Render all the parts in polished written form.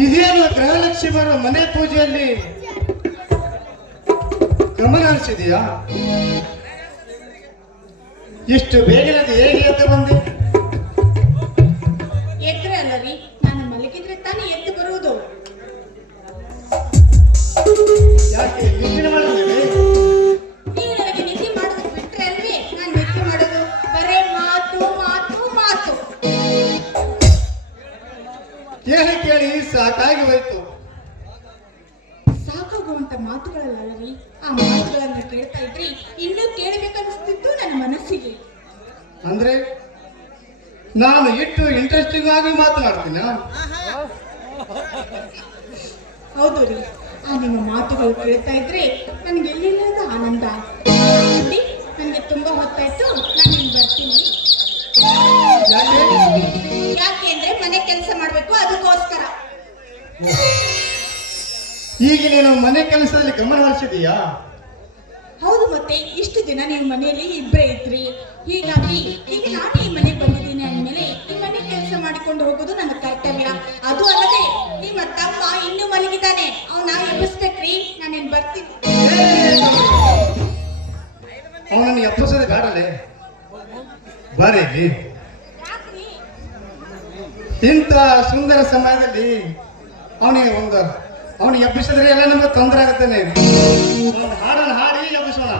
ಇದೇನು ಗೃಹಲಕ್ಷ್ಮಿ ಬರುವ ಮನೆ ಪೂಜೆಯಲ್ಲಿ ಗಮನ ಹರಿಸಿದೆಯಾ? ಇಷ್ಟು ಬೇಗನೆ ಹೇಗೆ ಎದ್ದು ಬಂದೆ? ಎದ್ರೆ ಅಲ್ಲ ರೀ, ನಾನು ಮಲಗಿದ್ರೆ ತಾನೇ ಎದ್ದು ಬರುವುದು. ಯಾಕೆ ನಿದ್ದೆ ಮಾಡಿದ್ರೆ? ನೀವು ನನಗೆ ನಿದ್ದೆ ಮಾಡೋದು ಬಿಟ್ರೆ ಅಲ್ವೇ ನಾನು ನಿದ್ದೆ ಮಾಡೋದು? ಬರೇ ಮಾತು ಮಾತು ಮಾತು. ಕೇಳಿ ಕೇಳಿ ಸಾಕಾಗಿ ಹೋಯ್ತು. ಸಾಕಾಗುವಂತ ಮಾತುಗಳಲ್ಲ ರೀ, ಆ ಮಾತುಗಳನ್ನ ಕೇಳ್ತಾ ಇದ್ರಿ ಇನ್ನೂ ಕೇಳಬೇಕನ್ನಿಸ್ತಿತ್ತು ನನ್ನ ಮನಸ್ಸಿಗೆ. ಅಂದ್ರೆ ನಾನು ಇಟ್ಟು ಇಂಟ್ರೆಸ್ಟಿಂಗ್ ಆಗಿ ಮಾತನಾಡ್ತೀನ? ಹೌದು ರೀ, ಆ ನಿಮ್ಮ ಮಾತುಗಳು ಕೇಳ್ತಾ ಇದ್ರೆ ನನ್ಗೆ ಎಲ್ಲಿಲ್ಲದ ಆನಂದ. ನನಗೆ ತುಂಬಾ ಹೊತ್ತಾಯ್ತು, ನಾನು ಇಲ್ಲಿ ಬರ್ತೀನಿ. ಯಾಕೆ ಅಂದ್ರೆ ಮನೆ ಕೆಲಸ ಮಾಡ್ಬೇಕು, ಅದಕ್ಕೋಸ್ಕರ. ಈಗ ನೀನು ಮನೆ ಕೆಲಸದಲ್ಲಿ ಗಮನ ಹರಿಸಿದೀಯಾ? ಹೌದು, ಮತ್ತೆ ಇಷ್ಟು ದಿನ ನೀವು ಮನೆಯಲ್ಲಿ ಇಬ್ಬರೇ ಇದ್ರಿ, ಹೀಗಾಗಿ ಈಗ ನಾನು ಈ ಮನೆಗೆ ಬಂದಿದ್ದೀನಿ ಅಂದ್ಮೇಲೆ ಈ ಮನೆ ಕೆಲಸ ಮಾಡಿಕೊಂಡು ಹೋಗೋದು ನನ್ನ ಕರ್ತವ್ಯ. ಅದು ಅಲ್ಲದೆ ನಿಮ್ಮ ತಮ್ಮ ಇನ್ನೂ ಮಲಗಿದ್ದಾನೆ, ಅವನ ಎಬ್ಬಿಸ್ಬೇಕ್ರಿ. ನಾನೇನ್ ಬರ್ತೀನಿ. ಅವನನ್ನು ಎಬ್ಬಿಸೋದು ಬೇಡಲೇ, ಬಾರಿ. ಇಂಥ ಸುಂದರ ಸಮಯದಲ್ಲಿ ಅವನಿಗೆ ಎಬ್ಬಿಸಿದ್ರೆ ಎಲ್ಲ ನಮಗೆ ತೊಂದರೆ ಆಗುತ್ತಾನೆ. ಒಂದು ಹಾಡನ್ನು ಹಾಡಿ ಎಬ್ಬಿಸೋಣ.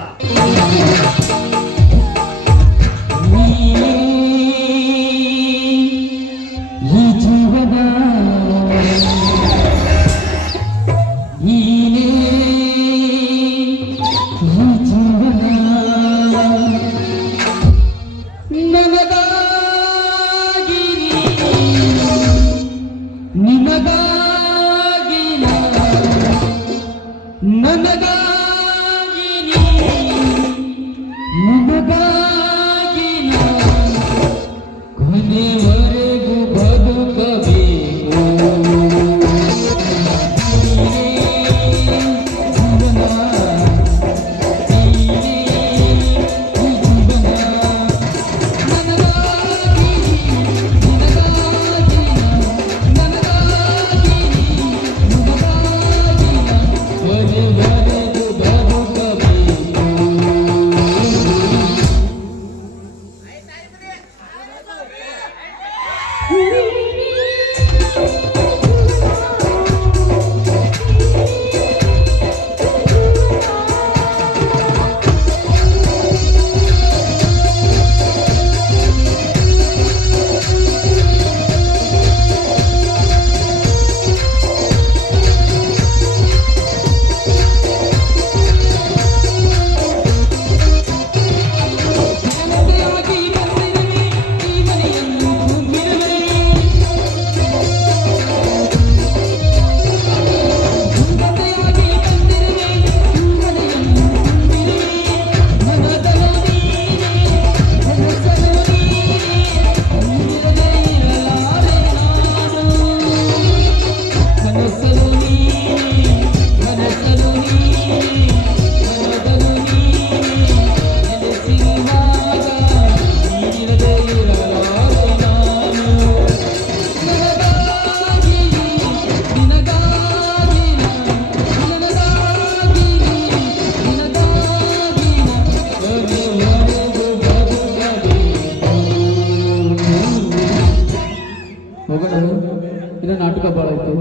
ಇದು ನಾಟಕ ಭಾಳ ಆಯ್ತು.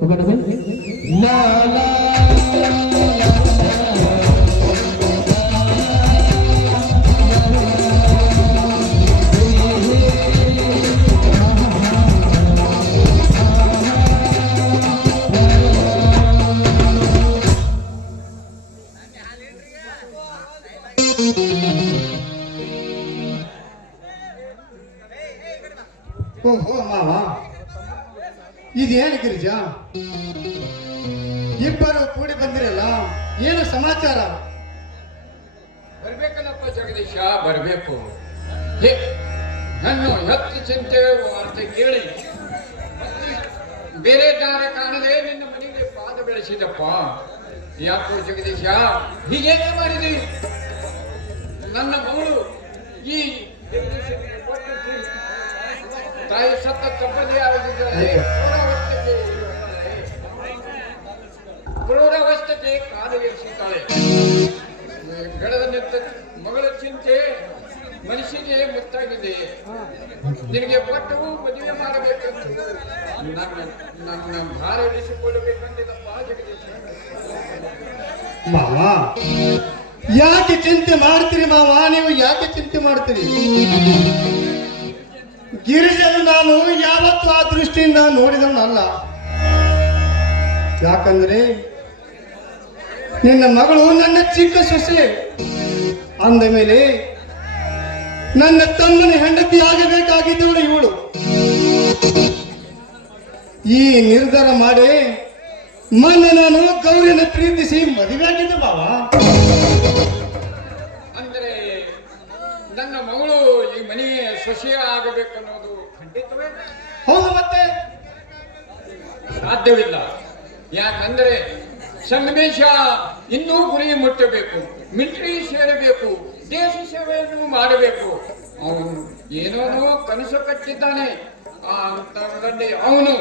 ಹೋಗೋಣ ಲಾ ಲಾ ಓಹೋ ಮಾವ, ಇದೇನು ಗಿರಿಜಾ, ಇಬ್ಬರು ಕೂಡಿ ಬಂದಿರಲ್ಲ, ಏನು ಸಮಾಚಾರ? ಬರ್ಬೇಕಲ್ಲಪ್ಪ ಜಗದೀಶ, ಬರ್ಬೇಕು. ನನ್ನ ಹೆಚ್ಚು ಚಿಂತೆ ವಾರ್ತೆ ಕೇಳಿ ಬೇರೆ ದಾರ ಕಾಣದೆ ನಿನ್ನ ಮನೆಗೆ ಪಾದ ಬೆಳೆಸಿದಪ್ಪ. ಯಾಕೋ ಜಗದೀಶ ಹೀಗೇನೆ ಮಾಡಿದಿ? ನನ್ನ ಮಗಳು ಈ ತಾಯಿ ಸತ್ತ ತಪ್ಪದೇ ಆಗಿದ್ದರೆ ಕ್ರೂರವಸ್ಥೆಗೆ ಕಾಲವೇರಿಸುತ್ತಾಳೆ. ಬೆಳೆದ ನಿಂತ ಮಗಳ ಚಿಂತೆ ಮನುಷ್ಯನಿಗೆ ಮುತ್ತಾಗಿದೆ. ನಿನಗೆ ಕೊಟ್ಟವು ಮದುವೆ ಮಾಡಬೇಕಂತ ನನ್ನ ಭಾರ ಇಳಿಸಿಕೊಳ್ಳಬೇಕಂತಿದ್ದಪ್ಪ ಜಗದೀಶ. ಮಾವ ಯಾಕೆ ಚಿಂತೆ ಮಾಡ್ತೀರಿ ಮಾವ? ನೀವು ಯಾಕೆ ಚಿಂತೆ ಮಾಡ್ತೀರಿ? ಗಿರಿಜನು ನಾನು ಯಾವತ್ತೂ ಆ ದೃಷ್ಟಿಯಿಂದ ನೋಡಿದವನಲ್ಲ. ಯಾಕಂದ್ರೆ ನಿನ್ನ ಮಗಳು ನನ್ನ ಚಿಕ್ಕ ಸೊಸೆ ಅಂದ ಮೇಲೆ ನನ್ನ ತಮ್ಮನ ಹೆಂಡತಿ ಆಗಬೇಕಾಗಿದ್ದವಳು ಇವಳು. ಈ ನಿರ್ಧಾರ ಮಾಡಿ ಮೊನ್ನೆ ನಾನು ಗೌರಿಯನ್ನು ಪ್ರೀತಿಸಿ ಮದುವೆ ಆಗಿದ್ದೆ ಬಾವ. ಅಂದರೆ ನನ್ನ ಮಗಳು ಈ ಮನೆಗೆ ಸೊಸೆಯ ಆಗಬೇಕನ್ನೋದು ಖಂಡಿತವೇ? ಹೌದು, ಮತ್ತೆ ಸಾಧ್ಯವಿಲ್ಲ. ಯಾಕಂದರೆ ಸನ್ನಿವೇಶ ಇನ್ನೂ ಗುರಿ ಮುಟ್ಟಬೇಕು, ಮಿಲಿಟರಿ ಸೇರಬೇಕು, ದೇಶ ಸೇವೆಯನ್ನು ಮಾಡಬೇಕು. ಅವನು ಏನೋ ಕನಸು ಕಟ್ಟಿದ್ದಾನೆ. ಆ ಅಂತರದಲ್ಲಿ ಅವನು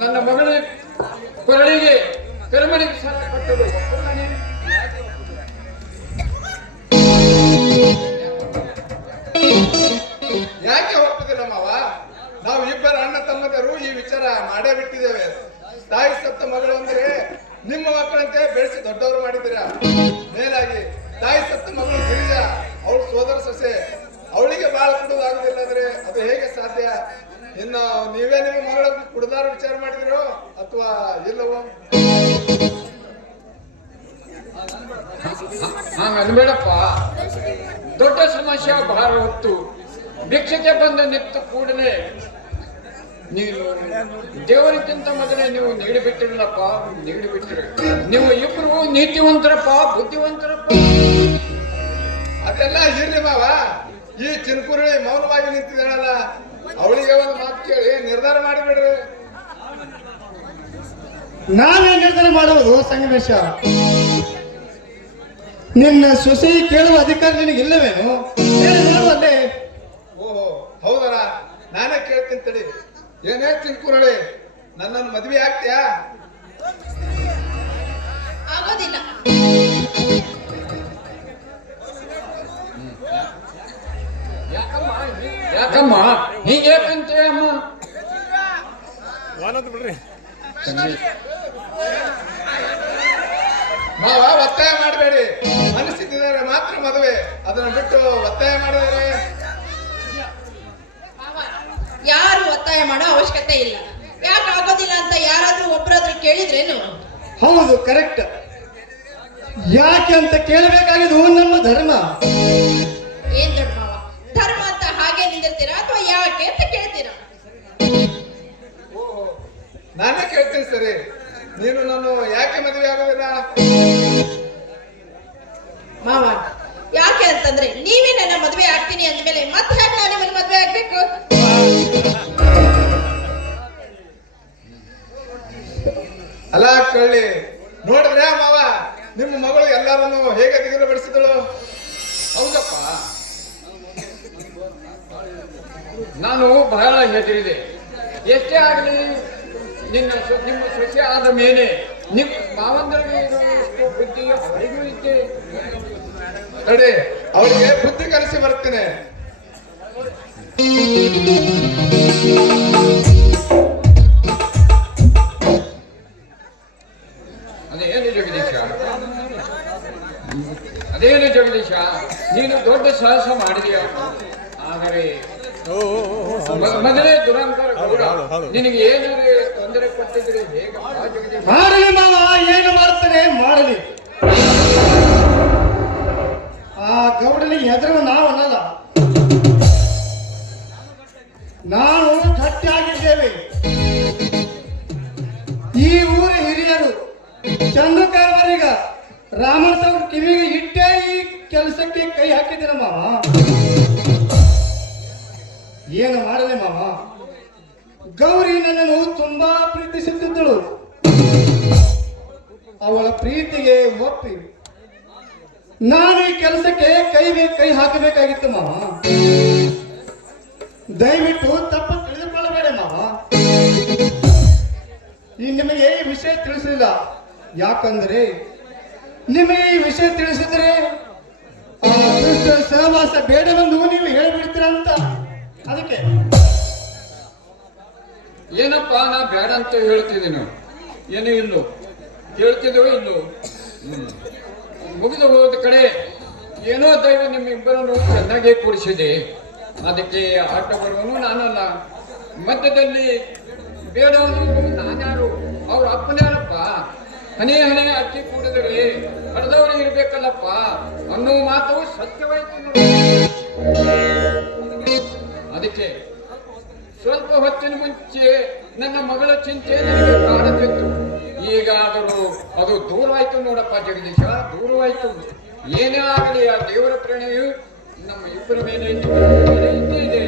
ನನ್ನ ಮಗಳ ಕೊರಳಿಗೆ ಕರಮಣಿಗೆ ಸಾಲ ಕೊಟ್ಟರು. ಯಾಕೆ ಒಪ್ಪುದಿಲ್ಲ ಮಾವ? ನಾವು ಇಬ್ಬರು ಅಣ್ಣ ತಮ್ಮದರು ಈ ವಿಚಾರ ಮಾಡೇ ಬಿಟ್ಟಿದ್ದೇವೆ. ತಾಯಿ ಸತ್ತ ಮಗಳು ಅಂದ್ರೆ ನಿಮ್ಮ ಮಕ್ಕಳಂತೆ ಬೆಳೆಸಿ ದೊಡ್ಡವರು ಮಾಡಿದ್ದೀರಾ. ಮೇಲಾಗಿ ತಾಯಿ ಸತ್ತ ಮಗಳು ಗಿರಿಜಾ, ಅವಳು ಸೋದರ ಸೊಸೆ, ಅವಳಿಗೆ ಬಾಳ ಕೊಡುವುದಾಗುದಿಲ್ಲ ಅಂದ್ರೆ ಅದು ಹೇಗೆ ಸಾಧ್ಯ? ಇನ್ನು ನೀವೇ ನಿಮ್ಮ ಮಗಳ ಕುಡ್ದಾರ ವಿಚಾರ ಮಾಡಿದಿರೋ ಅಥವಾ ಇಲ್ಲವೋ? ಹಂಗನ್ಬೇಡಪ್ಪ. ದೊಡ್ಡ ಸಮಸ್ಯೆ ಬಹಳ ಹೊತ್ತು ಭಿಕ್ಷಕ್ಕೆ ಬಂದ ನಿಂತ ಕೂಡಲೇ ನೀನು ದೇವರಿಗಿಂತ ಮೊದಲೇ ನೀವು ನೀಡಿಬಿಟ್ಟಿರಲ್ಲಪ್ಪ, ನೀಡಿಬಿಟ್ಟಿರಿ. ನೀವು ಇಬ್ರು ನೀತಿವಂತರಪ್ಪ, ಬುದ್ಧಿವಂತರಪ್ಪ. ಅದೆಲ್ಲ ಇರ್ಲಿ ಮಾವ. ಈ ಚಿನ್ಕುರುಳಿ ಮೌನವಾಗಿ ನಿಂತಿದ್ದಾಳಲ್ಲ, ಅವಳಿಗೆ ಒಂದು ಮಾತು ಕೇಳಿ ನಿರ್ಧಾರ ಮಾಡಿಬಿಡ್ರಿ. ನಾವೇ ನಿರ್ಧಾರ ಮಾಡುವುದು ಸಂಗಮೇಶ? ನಿನ್ನ ಸೊಸೆ ಕೇಳುವ ಅಧಿಕಾರ ನಿನಗೆ ಇಲ್ಲವೇನು? ನೋಡುವಲ್ಲೇ. ಓಹೋ, ಹೌದಲ್ಲ, ನಾನೇ ಕೇಳ್ತೀನಿ ತಡಿ. ಏನೇ ಚಿನ್ಕುರುಳಿ, ನನ್ನನ್ನು ಮದ್ವೆ ಆಗ್ತೀಯಾ? ಆಗೋದಿಲ್ಲ. ಯಾಕಮ್ಮ ಹೀಗೇಕಂತೆ ಅಮ್ಮ? ಮಾವ, ಒತ್ತಾಯ ಮಾಡಬೇಡಿ. ಮನಸ್ಸಿದ್ದರೆ ಮಾತ್ರ ಮದುವೆ, ಅದನ್ನ ಬಿಟ್ಟು ಒತ್ತಾಯ ಮಾಡಿದರೆ ಯಾರು ಒತ್ತಾಯ ಮಾಡೋ ಅವಶ್ಯಕತೆ ಇಲ್ಲ. ಯಾಕೆ ಆಗೋದಿಲ್ಲ ಅಂತ ಯಾರಾದ್ರೂ ಒಬ್ಬರಾದ್ರೂ ಕೇಳಿದ್ರೇನು? ಹೌದು, ಕರೆಕ್ಟ್. ಯಾಕೆ ಅಂತ ಕೇಳಬೇಕಾಗಿದ್ದು ನಮ್ಮ ಧರ್ಮ. ಏನ್ ದೊಡ್ಡ ಮಾವ, ಧರ್ಮ ಅಂತ ಹಾಗೆ ನಿಂದಿರ್ತೀರಾ ಅಥವಾ ಯಾಕೆ ಅಂತ ಕೇಳ್ತೀರಾ? ಓಹೋ, ನಾನೇ ಕೇಳ್ತೀನಿ. ಸರಿ, ನೀನು ನಾನು ಯಾಕೆ ಮದುವೆ ಆಗೋದಿಲ್ಲ? ಮಾವ, ಯಾಕೆ ಅಂತಂದ್ರೆ ನೀವೇ ನನ್ನ ಮದುವೆ ಆಗ್ತೀನಿ ಅಂದ್ಮೇಲೆ ಮತ್ತೆ ಯಾಕೆ ನಾನು ನಿಮ್ಮನ್ನ ಮದುವೆ ಆಗ್ಬೇಕು? ಅಲ್ಲ ಕಳ್ಳಿ, ನೋಡಿದ್ರೆ ಮಾವ, ನಿಮ್ಮ ಮಗಳು ಎಲ್ಲರನ್ನು ಹೇಗೆ ದಿಗಿಲು ಬಡಿಸಿದಳು? ಹೌದಪ್ಪ, ನಾನು ಬಹಳ ಹೆದರಿದೆ. ಎಷ್ಟೇ ಆಗಲಿ ನಿಮ್ಮ ಸೊಸೆ ಆದ ಮೇಲೆ ನಿಮ್ಮ ಮಾವಂದರಿಗೆ ಇರುವಷ್ಟು ಬುದ್ಧಿ ಅವರಿಗೂ ಇದ್ದೆ. ನೋಡಿ, ಅವಳಿಗೆ ಬುದ್ಧಿ ಕಲಿಸಿ ಬರ್ತೇನೆ. ಅದೇನು ಜಗದೀಶ, ನೀನು ದೊಡ್ಡ ಸಾಹಸ ಮಾಡಿದೀಯ. ಆದರೆ ಮೊದಲೇ ದುರಂಕಾರ ನಿನಗೆ ಏನಾದ್ರು ತೊಂದರೆ ಕೊಟ್ಟಿದ್ರೆ ಹೇಗೆ ಜಗದೀಶ? ಮಾಡಲಿ ಮಾವ, ಏನು ಮಾಡ್ತಾನೆ ಮಾಡಲಿ. ಆ ಗೌಡನಿಗೆ ಹೆದರುವ ನಾವು ಅನ್ನಲ್ಲ. ನಾವು ಗಟ್ಟಿಯಾಗಿದ್ದೇವೆ. ಈ ಊರ ಹಿರಿಯರು ಚಂದ್ರಕಾರವರೀಗ ರಾಮಣ್ಣ ಕಿವಿಗೆ ಇಟ್ಟೇ ಈ ಕೆಲಸಕ್ಕೆ ಕೈ ಹಾಕಿದ್ದೀರ ಮಾವ. ಏನು ಮಾಡಲಿ ಮಾವ, ಗೌರಿ ನನ್ನನ್ನು ತುಂಬಾ ಪ್ರೀತಿಸುತ್ತಿದ್ದಳು. ಅವಳ ಪ್ರೀತಿಗೆ ಒಪ್ಪಿ ನಾನು ಈ ಕೆಲಸಕ್ಕೆ ಕೈ ಹಾಕಬೇಕಾಗಿತ್ತು ಮಾವ. ದಯವಿಟ್ಟು ತಪ್ಪು ತಿಳಿದುಕೊಳ್ಳಬೇಡ ಮಾವ. ಈ ನಿಮಗೆ ಈ ವಿಷಯ ತಿಳಿಸಲಿಲ್ಲ, ಯಾಕಂದ್ರೆ ನಿಮಗೆ ಈ ವಿಷಯ ತಿಳಿಸಿದ್ರೆ ಆ ದುಷ್ಟ ಸಹವಾಸ ಬೇಡವೆಂದು ನೀವು ಹೇಳಿಬಿಡ್ತೀರ ಅಂತ. ಅದಕ್ಕೆ ಏನಪ್ಪ ನಾ ಬೇಡ ಅಂತ ಹೇಳ್ತಿದ್ದೀನು, ಏನೂ ಇಲ್ಲೋ ಹೇಳ್ತಿದ್ದೋ ಇಲ್ಲೋ. ಮುಗಿದು ಹೋದ ಕಡೆ ಏನೋ ದೈವ ನಿಮ್ಮಿಬ್ಬರನ್ನು ಚೆನ್ನಾಗೇ ಕೂಡಿಸಿದೆ. ಅದಕ್ಕೆ ಆಟ ಬರುವನು ನಾನಲ್ಲ, ಮಧ್ಯದಲ್ಲಿ ಬೇಡವನು ನಾನ್ಯಾರು, ಅವ್ರ ಅಪ್ಪನ್ಯಾರಪ್ಪ. ಹಣೆ ಅಕ್ಕಿ ಕೂಡಿದರೆ ಹರಿದವರು ಇರ್ಬೇಕಲ್ಲಪ್ಪ ಅನ್ನೋ ಮಾತು ಸತ್ಯವಾಯ್ತು ನೋಡಿ. ಅದಕ್ಕೆ ಸ್ವಲ್ಪ ಹೊತ್ತಿನ ಮುಂಚೆ ನನ್ನ ಮಗಳ ಚಿಂತೆ ನನಗೆ ಕಾಡುತ್ತಿತ್ತು. ಈಗಾದರೂ ಅದು ದೂರವಾಯ್ತು ನೋಡಪ್ಪ ಜಗದೀಶ, ದೂರವಾಯ್ತು. ಏನೇ ಆಗಲಿ ಆ ದೇವರ ಪ್ರಣಯು ನಮ್ಮ ಇಬ್ಬರ ಮೇಲೆ ಇದ್ದೇ ಇದೆ.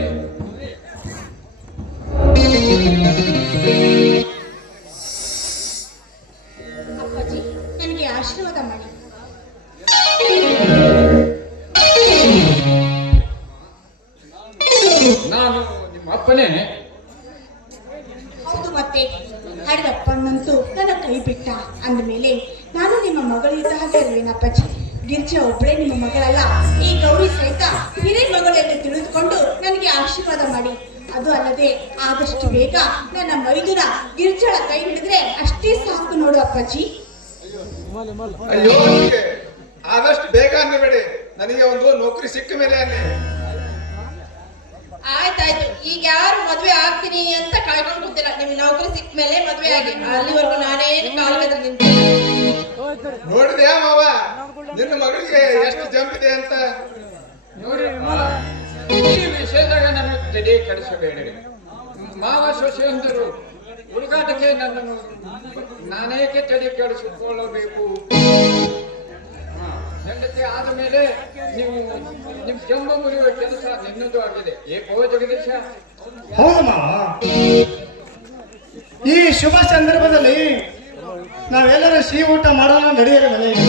ಅಪ್ಪಾಜಿ, ನನಗೆ ಆಶೀರ್ವಾದ ಮಾಡಿ. ನಾನು ನಿಮ್ಮ ಅಪ್ಪನೇ. ಹೌದು, ಮತ್ತೆ ಹಡದಪ್ಪನಂತೂ ನನ್ನ ಕೈ ಬಿಟ್ಟ ಅಂದಮೇಲೆ ನಾನು ನಿಮ್ಮ ಮಗಳು ಇದ್ದ ಹಾಗೆ ಅಲ್ವೇನಪ್ಪಾಜಿ? ಗಿರ್ಜಾ ಒಬ್ಬಳೇ ನಿಮ್ಮ ಮಗಳಲ್ಲ, ಈ ಗೌರಿ ಸಹಿತ ಹಿರೇ ಮಗಳು ಎಂದು ತಿಳಿದುಕೊಂಡು ನನಗೆ ಆಶೀರ್ವಾದ ಮಾಡಿ. ಅದು ಅಲ್ಲದೆ ಆದಷ್ಟು ಬೇಗ ನನ್ನ ಮೈದುನ ಗಿರ್ಜಾಳ ಕೈ ಹಿಡಿದ್ರೆ ಅಷ್ಟೇ ಸಾಕು ನೋಡು ಅಪ್ಪಾಜಿ. ಅಯ್ಯೋ ನಿಮಗೆ ಆದಷ್ಟು ಬೇಗ ಅನ್ನಬೇಡಿ, ನನಗೆ ಒಂದು ನೌಕರಿ ಸಿಕ್ಕ ಮೇಲೆ ಅನ್ನಿ. ಆಯ್ತಾಯ್ತು, ಈಗ ಯಾರು ಮದ್ವೆ ಆಗ್ತೀನಿ ಅಂತ ಕಾಯ್ಕೊಂಡು ಕೂತಿಲ್ಲ. ನಿಮ್ಗೆ ನೌಕರಿ ಸಿಕ್ಕ ಮೇಲೆ ಮದ್ವೆ ಆಗಿ, ಅಲ್ಲಿವರೆಗೂ ನಾನೇನು ಕಾಲುವೆದ್ರೆ ನಿಂತೀನಿ. ನೋಡಿದ್ಯಾ ಮಾವ, ನಿನ್ನ ಮಗಳಿಗೆ ಎಷ್ಟು ಜಂಪಿದೆ ಅಂತ. ನೋಡಿ, ಈ ವಿಷಯದಾಗ ನನಗೆ ತಲೆ ಕೆಡಿಸಬೇಡಿ. ಮಾವ ಸೊಸೆಯಂದರು ಹುಡುಗಾಟಕ್ಕೆ ನನ್ನನ್ನು ನಾನೇಕೆ ತಲೆ ಕೆಡಿಸಿಕೊಳ್ಳಬೇಕು? ಹೆಂಡತಿ ಆದ ಮೇಲೆ ನೀವು ನಿಮ್ ಜಂಬ ಮುರಿಯುವ ಕೆಲಸ ನಿನ್ನದು ಆಗಿದೆ. ಏಕೋ ಜಗದೀಶ? ಹೌದು ಮಾವ, ಈ ಶುಭ ಸಂದರ್ಭದಲ್ಲಿ ನಾವೆಲ್ಲರೂ ಸಿಹಿ ಊಟ ಮಾಡೋಣ ನಡೆಯಲಿ ಮನೆಯಲ್ಲಿ.